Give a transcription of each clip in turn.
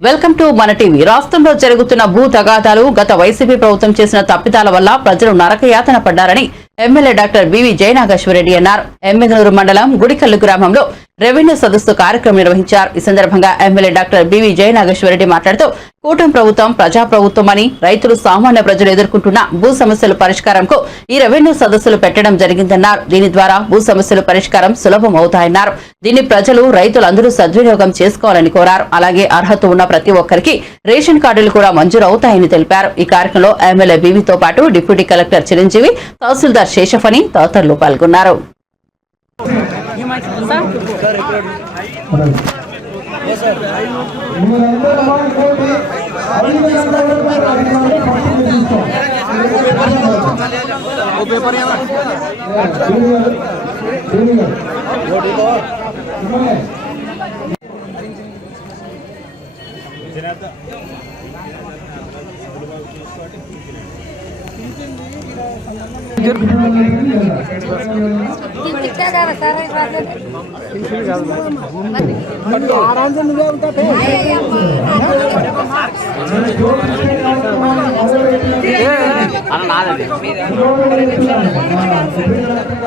Welcome to మన TV. రాష్ట్రంలో జరుగుతున్న భూ తగాదాలు గత వైసీపీ ప్రభుత్వం చేసిన తప్పిదాల వల్ల ప్రజలు నరకయాతన పడ్డారని ఎమ్మెల్యే డాక్టర్ బివి జయనాగేశ్వరరెడ్డి అన్నారు. ఎమ్మెగనూరు మండలం గుడికల్లు గ్రామంలో రెవెన్యూ సదస్సు కార్యక్రమం నిర్వహించారు. ఈ సందర్భంగా ఎమ్మెల్యే డాక్టర్ బివి జయనాగేశ్వరరెడ్డి మాట్లాడుతూ కూటమి ప్రభుత్వం ప్రజాప్రభుత్వం అని, రైతులు సామాన్య ప్రజలు ఎదుర్కొంటున్న భూ సమస్యల పరిష్కారంకు ఈ రెవెన్యూ సదస్సులు పెట్టడం జరిగిందన్నారు. దీని ద్వారా భూ సమస్యల పరిష్కారం సులభం అవుతాయన్నారు. దీన్ని ప్రజలు, రైతులందరూ సద్వినియోగం చేసుకోవాలని కోరారు. అలాగే అర్హత ఉన్న ప్రతి ఒక్కరికి రేషన్ కార్డులు కూడా మంజూరు అవుతాయని తెలిపారు. ఈ కార్యక్రమంలో ఎమ్మెల్యే బీవీతో పాటు డిప్యూటీ కలెక్టర్ చిరంజీవి, తహసీల్దార్ శేషఫని తదితరులు పాల్గొన్నారు.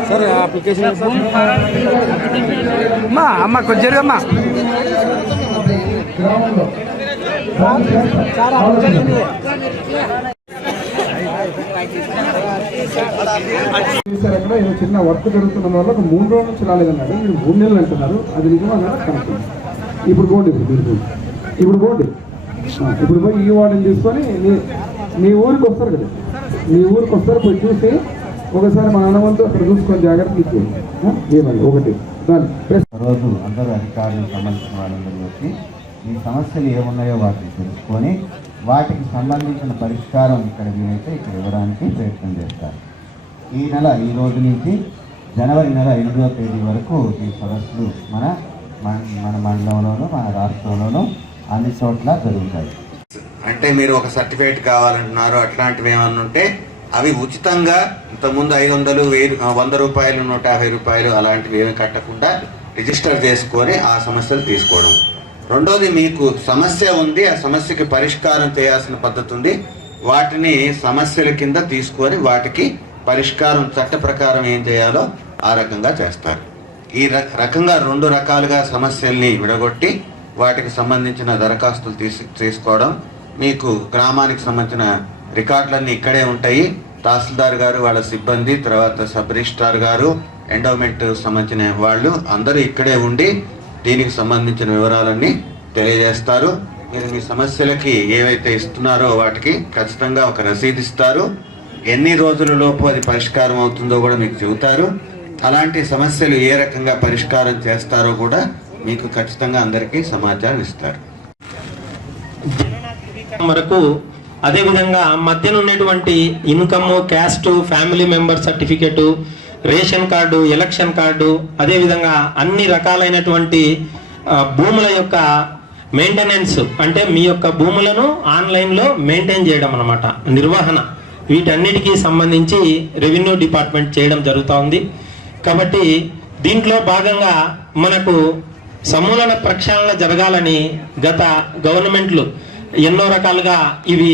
సరే అప్లికేషన్ అమ్మ కొంచెం అమ్మా చిన్న వర్క్ జరుగుతున్న వల్ల ఒక 3 రోజుల నుంచి రాలేదన్నాడు. మీరు 3 నెలలు అంటున్నారు. అది నిజమా కరెక్ట్. ఇప్పుడు పోండి, ఇప్పుడు పోయి ఈ వార్డుని తీసుకొని మీ ఊరికి వస్తారు కదా, మీ ఊరికి వస్తారు. పోయి చూసి ఒకసారి మన అనుమంతో అక్కడ చూసుకొని జాగ్రత్త ఇచ్చేది ఒకటి. రోజు అందరూ అధికారులకు సంబంధించిన వాళ్ళందరూ వచ్చి ఈ సమస్యలు ఏమున్నాయో వాటిని తెలుసుకొని వాటికి సంబంధించిన పరిష్కారం ఇక్కడ వీలైతే ఇక్కడ ఇవ్వడానికి ప్రయత్నం చేస్తారు. ఈ రోజు నుంచి జనవరి నెల 8వ తేదీ వరకు ఈ సదస్సులు మన మండలంలోనూ మన రాష్ట్రంలోనూ అన్ని చోట్ల జరుగుతాయి. అంటే మీరు ఒక సర్టిఫికేట్ కావాలంటున్నారు, అట్లాంటివి ఏమన్నా ఉంటే అవి ఉచితంగా ఇంతకుముందు 500, 100 రూపాయలు, 150 రూపాయలు అలాంటివి ఏమి కట్టకుండా రిజిస్టర్ చేసుకొని ఆ సమస్యలు తీసుకోవడం. రెండోది, మీకు సమస్య ఉంది, ఆ సమస్యకి పరిష్కారం చేయాల్సిన పద్ధతి ఉంది, వాటిని సమస్యల కింద తీసుకొని వాటికి పరిష్కారం చట్ట ప్రకారం ఏం చేయాలో ఆ రకంగా చేస్తారు. ఈ రకంగా 2 రకాలుగా సమస్యల్ని విడగొట్టి వాటికి సంబంధించిన దరఖాస్తులు తీసుకోవడం. మీకు గ్రామానికి సంబంధించిన రికార్డులన్నీ ఇక్కడే ఉంటాయి. తహసీల్దార్ గారు, వాళ్ళ సిబ్బంది, తర్వాత సబ్ రిజిస్ట్రార్ గారు, ఎండోమెంట్ సంబంధించిన వాళ్ళు అందరూ ఇక్కడే ఉండి దీనికి సంబంధించిన వివరాలన్నీ తెలియజేస్తారు. మీరు మీ సమస్యలకి ఏవైతే ఇస్తున్నారో వాటికి ఖచ్చితంగా ఒక రసీదు ఇస్తారు. ఎన్ని రోజుల లోపు అది పరిష్కారం అవుతుందో కూడా మీకు చెబుతారు. అలాంటి సమస్యలు ఏ రకంగా పరిష్కారం చేస్తారో కూడా మీకు ఖచ్చితంగా అందరికీ సమాచారం ఇస్తారు. వరకు అదేవిధంగా మధ్యన ఉన్నటువంటి income, caste, family member certificate, ration card, election card, అదేవిధంగా అన్ని రకాలైనటువంటి భూముల యొక్క మెయింటెనెన్స్, అంటే మీ యొక్క భూములను ఆన్లైన్లో మెయింటైన్ చేయడం అన్నమాట, నిర్వహణ, వీటన్నిటికీ సంబంధించి రెవెన్యూ డిపార్ట్మెంట్ చేయడం జరుగుతూ ఉంది. కాబట్టి దీంట్లో భాగంగా మనకు సమూలన ప్రక్షాళన జరగాలని గత గవర్నమెంట్లు ఎన్నో రకాలుగా ఇవి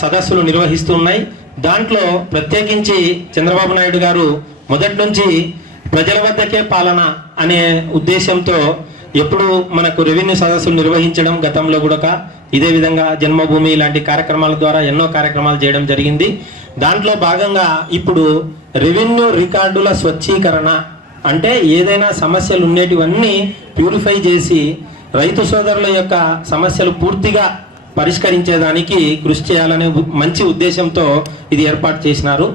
సదస్సులు నిర్వహిస్తున్నాయి. దాంట్లో ప్రత్యేకించి చంద్రబాబు నాయుడు గారు మొదటి నుంచి ప్రజల వద్దకే పాలన అనే ఉద్దేశంతో ఎప్పుడు మనకు రెవెన్యూ సదస్సులు నిర్వహించడం, గతంలో కూడా ఇదే విధంగా జన్మభూమి ఇలాంటి కార్యక్రమాల ద్వారా ఎన్నో కార్యక్రమాలు చేయడం జరిగింది. దాంట్లో భాగంగా ఇప్పుడు రెవెన్యూ రికార్డుల స్వచ్ఛీకరణ, అంటే ఏదైనా సమస్యలు ఉండేటివన్నీ ప్యూరిఫై చేసి రైతు సోదరుల యొక్క సమస్యలు పూర్తిగా పరిష్కరించేదానికి కృషి చేయాలనే మంచి ఉద్దేశంతో ఇది ఏర్పాటు చేసినారు.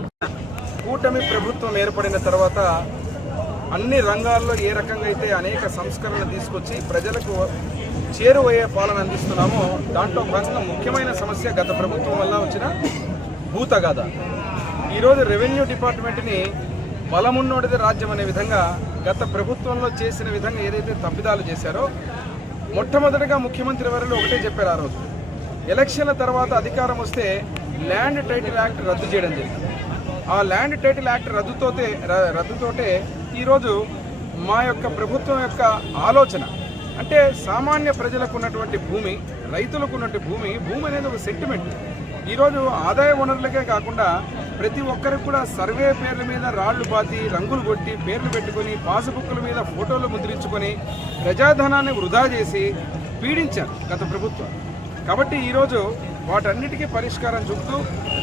కూటమి ప్రభుత్వం ఏర్పడిన తర్వాత అన్ని రంగాల్లో ఏ రకంగా అయితే అనేక సంస్కరణలు తీసుకొచ్చి ప్రజలకు చేరువయ్యే పాలన అందిస్తున్నామో దాంట్లో భాగంగా ముఖ్యమైన సమస్య గత ప్రభుత్వం వల్ల వచ్చిన భూతగాథ. ఈరోజు రెవెన్యూ డిపార్ట్మెంట్ని బలమున్నోడిది రాజ్యం అనే విధంగా గత ప్రభుత్వంలో చేసిన విధంగా ఏదైతే తప్పిదాలు చేశారో, మొట్టమొదటిగా ముఖ్యమంత్రి వారిలో ఒకటే చెప్పారు. ఆ రోజు ఎలక్షన్ల తర్వాత అధికారం వస్తే ల్యాండ్ టైటిల్ యాక్ట్ రద్దు చేయడం జరిగింది. ఆ ల్యాండ్ టైటిల్ యాక్ట్ రద్దుతోటే ఈరోజు మా యొక్క ప్రభుత్వం యొక్క ఆలోచన అంటే సామాన్య ప్రజలకు ఉన్నటువంటి భూమి రైతులకు ఉన్నట్టు భూమి అనేది ఒక సెంటిమెంట్. ఈరోజు ఆదాయ వనరులకే కాకుండా ప్రతి ఒక్కరికి కూడా సర్వే పేర్ల మీద రాళ్లు పాతి రంగులు కొట్టి పేర్లు పెట్టుకొని పాసుబుక్కుల మీద ఫోటోలు ముద్రించుకొని ప్రజాధనాన్ని వృధా చేసి పీడించారు గత ప్రభుత్వం. కాబట్టి ఈరోజు వాటన్నిటికీ పరిష్కారం చూపుతూ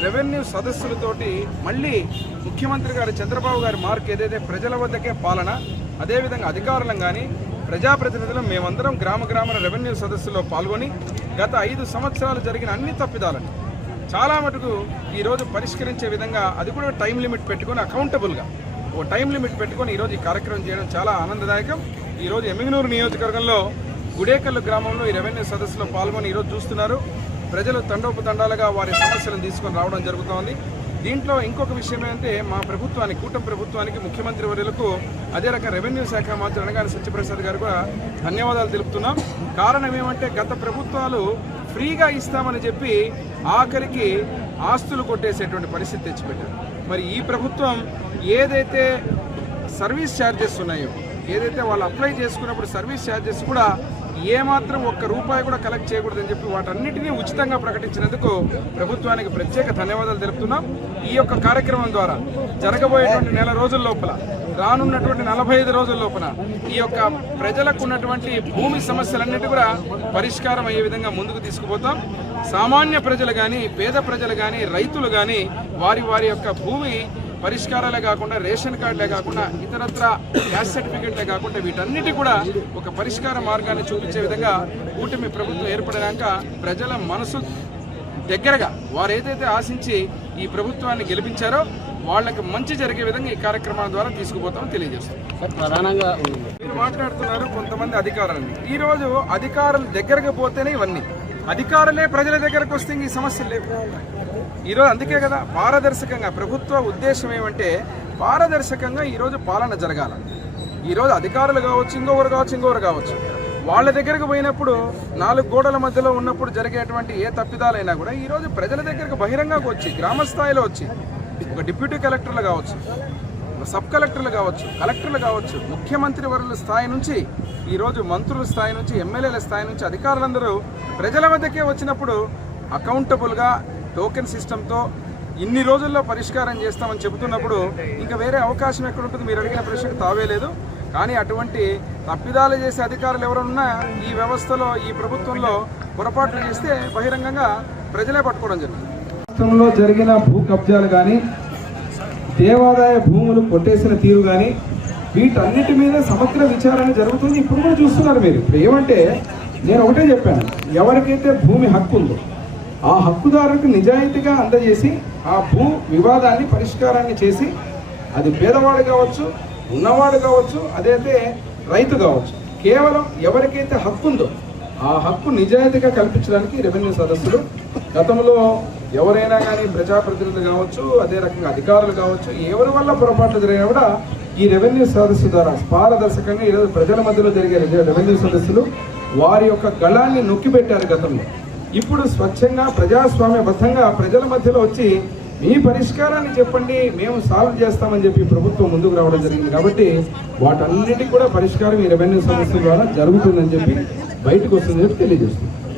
రెవెన్యూ సదస్సులతోటి మళ్ళీ ముఖ్యమంత్రి గారు చంద్రబాబు గారి మార్క్ ఏదైతే ప్రజల వద్దకే పాలన, అదేవిధంగా అధికారులం కానీ ప్రజాప్రతినిధులు మేమందరం గ్రామ రెవెన్యూ సదస్సులో పాల్గొని గత 5 సంవత్సరాలు జరిగిన అన్ని తప్పిదాలను చాలా మటుకు ఈరోజు పరిష్కరించే విధంగా, అది కూడా టైం లిమిట్ పెట్టుకొని అకౌంటబుల్గా ఓ టైం లిమిట్ పెట్టుకొని ఈరోజు ఈ కార్యక్రమం చేయడం చాలా ఆనందదాయకం. ఈరోజు ఎమ్మిగనూరు నియోజకవర్గంలో గుడేకల్లు గ్రామంలో ఈ రెవెన్యూ సదస్సులో పాల్గొని ఈరోజు చూస్తున్నారు. ప్రజలు తండోపతండాలుగా వారి సమస్యలను తీసుకొని రావడం జరుగుతోంది. దీంట్లో ఇంకొక విషయం ఏంటంటే మా ప్రభుత్వానికి, కూటమి ప్రభుత్వానికి, ముఖ్యమంత్రి వర్యులకు, అదే రకంగా రెవెన్యూ శాఖ మంత్రి అనగానే సత్యప్రసాద్ గారు కూడా ధన్యవాదాలు తెలుపుతున్నాం. కారణం ఏమంటే గత ప్రభుత్వాలు ఫ్రీగా ఇస్తామని చెప్పి ఆఖరికి ఆస్తులు కొట్టేసేటువంటి పరిస్థితి తెచ్చిపెట్టారు. మరి ఈ ప్రభుత్వం ఏదైతే సర్వీస్ ఛార్జెస్ ఉన్నాయో, ఏదైతే వాళ్ళు అప్లై చేసుకున్నప్పుడు సర్వీస్ ఛార్జెస్ కూడా ఏమాత్రం ₹1 కూడా కలెక్ట్ చేయకూడదని చెప్పి వాటన్నిటినీ ఉచితంగా ప్రకటించినందుకు ప్రభుత్వానికి ప్రత్యేక ధన్యవాదాలు తెలుపుతున్నాం. ఈ యొక్క కార్యక్రమం ద్వారా జరగబోయేటువంటి నెల రోజుల లోపల, రానున్నటువంటి 45 రోజుల లోపల ఈ యొక్క ప్రజలకు ఉన్నటువంటి భూమి సమస్యలన్నిటి కూడా పరిష్కారం అయ్యే విధంగా ముందుకు తీసుకుపోతాం. సామాన్య ప్రజలు కానీ, పేద ప్రజలు కానీ, రైతులు కానీ వారి యొక్క భూమి పరిష్కారాలే కాకుండా, రేషన్ కార్డులే కాకుండా, ఇతరత్ర గ్యాస్ సర్టిఫికెట్లే కాకుండా వీటన్నిటి కూడా ఒక పరిష్కార మార్గాన్ని చూపించే విధంగా కూటమి ప్రభుత్వం ఏర్పడినాక ప్రజల మనసు దగ్గరగా వారు ఏదైతే ఆశించి ఈ ప్రభుత్వాన్ని గెలిపించారో వాళ్ళకి మంచి జరిగే విధంగా ఈ కార్యక్రమాల ద్వారా తీసుకుపోతామని తెలియజేస్తాం. ప్రధానంగా మీరు మాట్లాడుతున్నారు కొంతమంది అధికారులని. ఈరోజు అధికారుల దగ్గరకు పోతేనే ఇవన్నీ, అధికారులే ప్రజల దగ్గరకు వస్తే ఈ సమస్యలు లేవు. ఈరోజు అందుకే కదా పారదర్శకంగా, ప్రభుత్వ ఉద్దేశం ఏమంటే పారదర్శకంగా ఈరోజు పాలన జరగాల. ఈరోజు అధికారులు కావచ్చు, ఇంకొకరు కావచ్చు, వాళ్ళ దగ్గరకు పోయినప్పుడు 4 గోడల మధ్యలో ఉన్నప్పుడు జరిగేటువంటి ఏ తప్పిదాలైనా కూడా ఈరోజు ప్రజల దగ్గరకు బహిరంగంగా వచ్చి, గ్రామ స్థాయిలో వచ్చి, ఒక డిప్యూటీ కలెక్టర్లు కావచ్చు, సబ్ కలెక్టర్లు కావచ్చు, కలెక్టర్లు కావచ్చు, ముఖ్యమంత్రి వర్యుల స్థాయి నుంచి ఈరోజు మంత్రుల స్థాయి నుంచి, ఎమ్మెల్యేల స్థాయి నుంచి అధికారులందరూ ప్రజల వద్దకే వచ్చినప్పుడు అకౌంటబుల్గా టోకెన్ సిస్టంతో ఇన్ని రోజుల్లో పరిష్కారం చేస్తామని చెబుతున్నప్పుడు ఇంకా వేరే అవకాశం ఎక్కడ ఉంటుంది? మీరు అడిగిన ప్రశ్నకు తావేలేదు. కానీ అటువంటి తప్పిదాలు చేసే అధికారులు ఎవరున్నా ఈ వ్యవస్థలో, ఈ ప్రభుత్వంలో పొరపాట్లు చేస్తే బహిరంగంగా ప్రజలే పట్టుకోవడం జరుగుతుంది. రాష్ట్రంలో జరిగిన భూ కబ్జాలు కానీ, దేవాదాయ భూములు కొట్టేసిన తీరు కానీ, వీటన్నిటి మీద సమగ్ర విచారణ జరుగుతుంది. ఇప్పుడు కూడా చూస్తున్నారు మీరు. ఇప్పుడు ఏమంటే నేను ఒకటే చెప్పాను, ఎవరికైతే భూమి హక్కు ఉందో ఆ హక్కుదారులకు నిజాయితీగా అందజేసి ఆ భూ వివాదాన్ని పరిష్కారాన్ని చేసి, అది పేదవాడు కావచ్చు, ఉన్నవాడు కావచ్చు, అదైతే రైతు కావచ్చు, కేవలం ఎవరికైతే హక్కు ఉందో ఆ హక్కు నిజాయితీగా కల్పించడానికి రెవెన్యూ సదస్సులు. గతంలో ఎవరైనా కానీ ప్రజాప్రతినిధులు కావచ్చు, అదే రకంగా అధికారులు కావచ్చు, ఎవరి వల్ల పొరపాట్లు జరిగినా కూడా ఈ రెవెన్యూ సదస్సు ద్వారా పారదర్శకంగా ఈరోజు ప్రజల మధ్యలో జరిగే రెవెన్యూ సదస్సులు వారి యొక్క గళాన్ని నొక్కిపెట్టారు గతంలో. ఇప్పుడు స్వచ్ఛంగా ప్రజాస్వామ్యబద్ధంగా ప్రజల మధ్యలో వచ్చి మీ పరిష్కారాన్ని చెప్పండి, మేము సాల్వ్ చేస్తామని చెప్పి ప్రభుత్వం ముందుకు రావడం జరిగింది. కాబట్టి వాటన్నిటికీ కూడా పరిష్కారం ఈ రెవెన్యూ సదస్సు ద్వారా జరుగుతుందని చెప్పి బయటకు వస్తుందని చెప్పి తెలియజేస్తుంది.